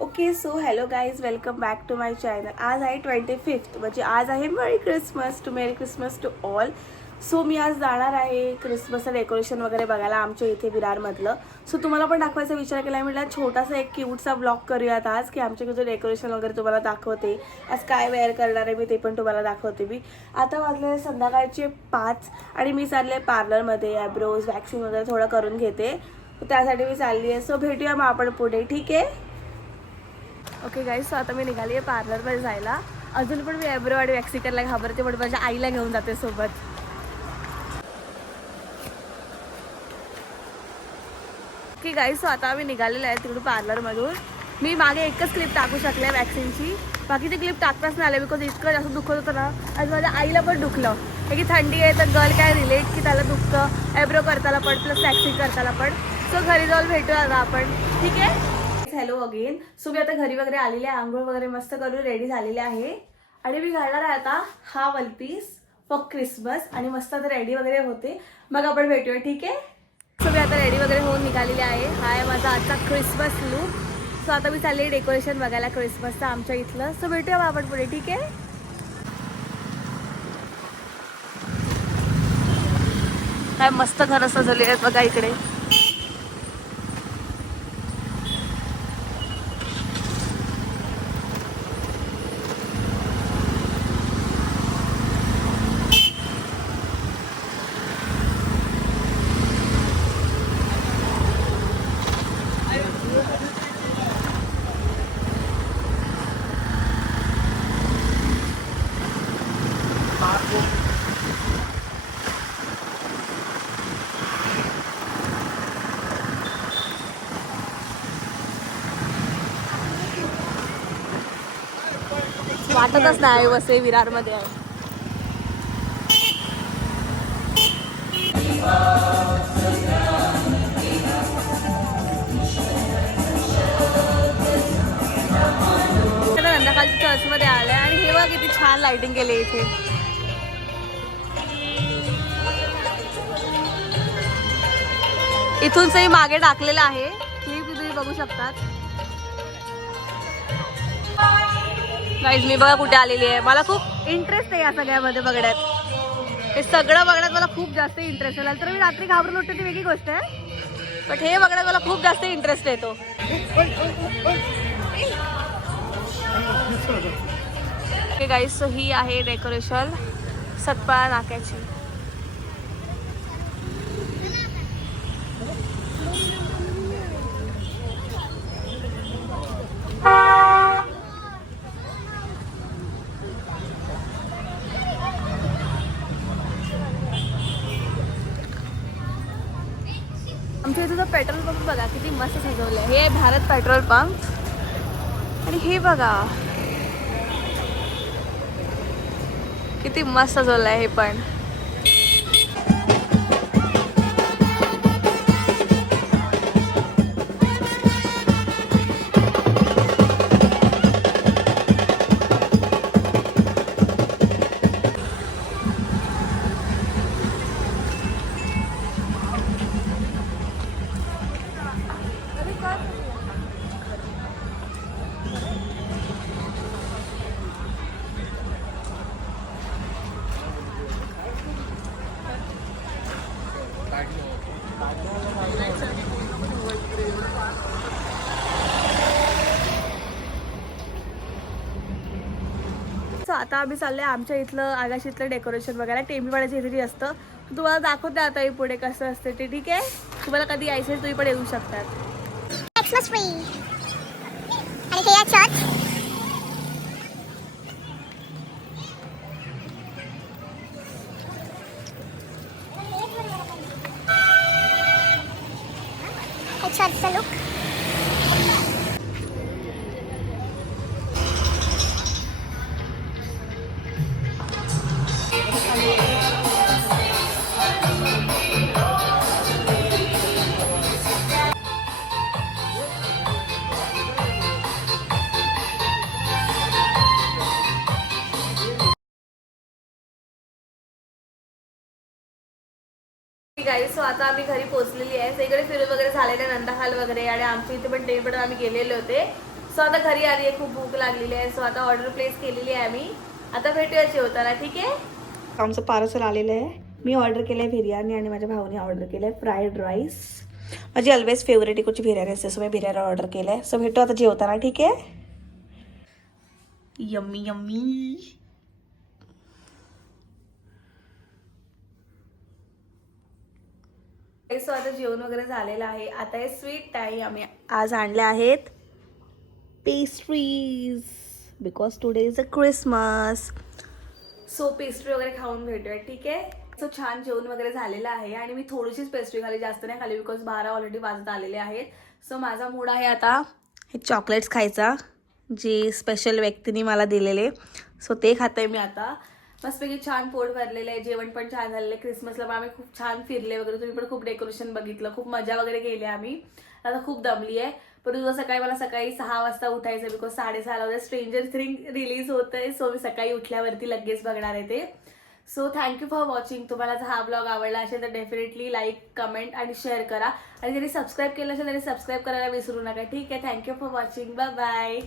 Okay so hello guys, welcome back to my channel. आज आहे 25th, म्हणजे आज आहे merry Christmas to all. So मी आज जाणार आहे क्रिसमसचं डेकोरेशन वगैरे बघायला आमच्या इथे विरारमधलं. सो तुम्हाला पण दाखवायचा विचार केला आहे. म्हटलं छोटासा एक क्यूटचा ब्लॉग करूयात आज, की आमच्याकडचं डेकोरेशन वगैरे तुम्हाला दाखवते. आज काय वेअर करणार आहे मी ते पण तुम्हाला दाखवते. मी आता वाजले संध्याकाळचे 5 आणि मी चालले पार्लरमध्ये ॲब्रोज वॅक्सिंग वगैरे थोडं करून घेते. त्यासाठी मी चालली आहे. सो भेटूया मग आपण पुढे, ठीक आहे. ओके गाईज, सो आता मी निघाली आहे पार्लरमध्ये जायला. अजून पण मी ॲब्रो आणि वॅक्सिंग करायला घाबरते, पण माझ्या आईला घेऊन जाते सोबत. ओके गाईज, सो आता आम्ही निघालेलो आहे तिकडून पार्लरमधून. मी मागे एकच क्लिप टाकू शकले वॅक्सिंगची, बाकी ती क्लिप टाकताच नाही आले बिकॉज इतकं जास्त दुखत होतं ना. आज माझ्या आईला पण दुखलं. हे की थंडी आहे तर गर्ल काय रिलेट की त्याला दुखतं ॲब्रो करताना पण प्लस वॅक्सिंग करताना पण. सो घरी जाऊन भेटूया आता आपण, ठीक आहे. Hello again. सो मी आता घरी वगैरे आलेली आहे, आंघोळ वगैरे मस्त करून रेडी झालेले आहे आणि मी घालणार आहे आता हा वन पीस फॉर क्रिसमस आणि मस्त आता रेडी वगैरे होते. मग आपण भेटूया, ठीक आहे. सो मी आता रेडी वगैरे होऊन निघालेली आहे. हा आहे माझा आजचा क्रिसमस लुक. सो आता मी चालली डेकोरेशन बघायला क्रिसमसचं आमच्या इथलं. सो भेटूया मग आपण पुढे, ठीक आहे. काय मस्त घरं सजवली आहेत बघा इकडे. वाटतच नाही वसई विरारमध्ये आहे. नंदाखालच्या चर्चमध्ये आलंय आणि हे बघा किती छान लाइटिंग केली इथे. इथूनचही मागे टाकलेलं आहे, हे तुम्ही बघू शकतात. गाईज मी बघा कुठे आलेली आहे. मला खूप इंटरेस्ट आहे या सगळ्यामध्ये बघण्यात. हे सगळं बघण्यात मला खूप जास्त इंटरेस्ट आहे. तर मी रात्री घाबरून उठते ती वेगळी गोष्ट आहे, बट हे बघण्यात मला खूप जास्त इंटरेस्ट येतो. ओके गाईज, सो ही आहे डेकोरेशन सतपाळा नाक्याची. आमच्या इथं पेट्रोल पंप बघा किती मस्त सजवलं आहे. हे आहे भारत पेट्रोल पंप आणि हे बघा किती मस्त सजवलं आहे हे पण. आता आम्ही चालले आमच्या इथलं आगाशीतलं डेकोरेशन बघायला. टेंबीवाड्याच्या इथे असतं, तुम्हाला दाखवते आता पुढे कसं असते ते, ठीक आहे. तुम्हाला कधी यायचं तुम्ही पण येऊ शकतात. लुक गाईस. सो आता आम्ही घरी पोहोचलेली आहे. सगळीकडे फिरून वगैरे झालेले नंदाखाल वगैरे आणि आमच्या इथे पण टेंट आम्ही गेलेले होते. सो आता घरी आली आहे, खूप भूक लागलेली आहे. सो आता ऑर्डर प्लेस केलेली आहे आम्ही. आता भेटूया जेवताना, ठीक आहे. आमचं पार्सल आलेलं आहे. मी ऑर्डर केलं आहे बिर्याणी आणि माझ्या भाऊने ऑर्डर केलं आहे फ्राईड राईस. माझी ऑलवेज फेवरेट इकडची बिर्याणी असते, सो मी बिर्याणी ऑर्डर केलं आहे. सो भेटू आता जेवताना, ठीक आहे. Yummy yummy. सो आता जेवण वगैरे झालेलं आहे. आता हे स्वीट टाईम. आम्ही आज आणले आहेत pastries because today is a Christmas. So pastry वगैरे खाऊन भेटूया, ठीक आहे. सो छान जेवण वगैरे झालेलं आहे आणि मी थोडीशीच पेस्ट्री खाली, जास्त नाही खाली बिकॉज 12 ऑलरेडी वाजत आलेले आहेत. सो माझा मूड आहे आता हे चॉकलेट्स खायचा, जे स्पेशल व्यक्तीने मला दिलेले. सो ते खाते मी आता. मस्तपैकी छान पोट भरलेलं आहे, जेवण पण छान झालेलं आहे. क्रिसमसला पण आम्ही खूप छान फिरले वगैरे, तुम्ही पण खूप डेकोरेशन बघितलं, खूप मजा वगैरे केली आम्ही. आता खूप दमली आहे. पण तुझं सकाळी मला सकाळी 6 वाजता उठायचं बिकॉज 6:30 वाजता स्ट्रेंजर थिंग्स रिलीज होत आहे. सो मी सकाळी उठल्यावरती लगेच बघणार आहे ते. So thank you for watching. तुम्हाला जर हा ब्लॉग आवडला असेल तर डेफिनेटली लाईक, कमेंट आणि शेअर करा. आणि ज्यांनी सबस्क्राईब केलं असेल त्यांनी सबस्क्राईब करायला विसरू नका, ठीक आहे. Thank you for watching. Bye bye.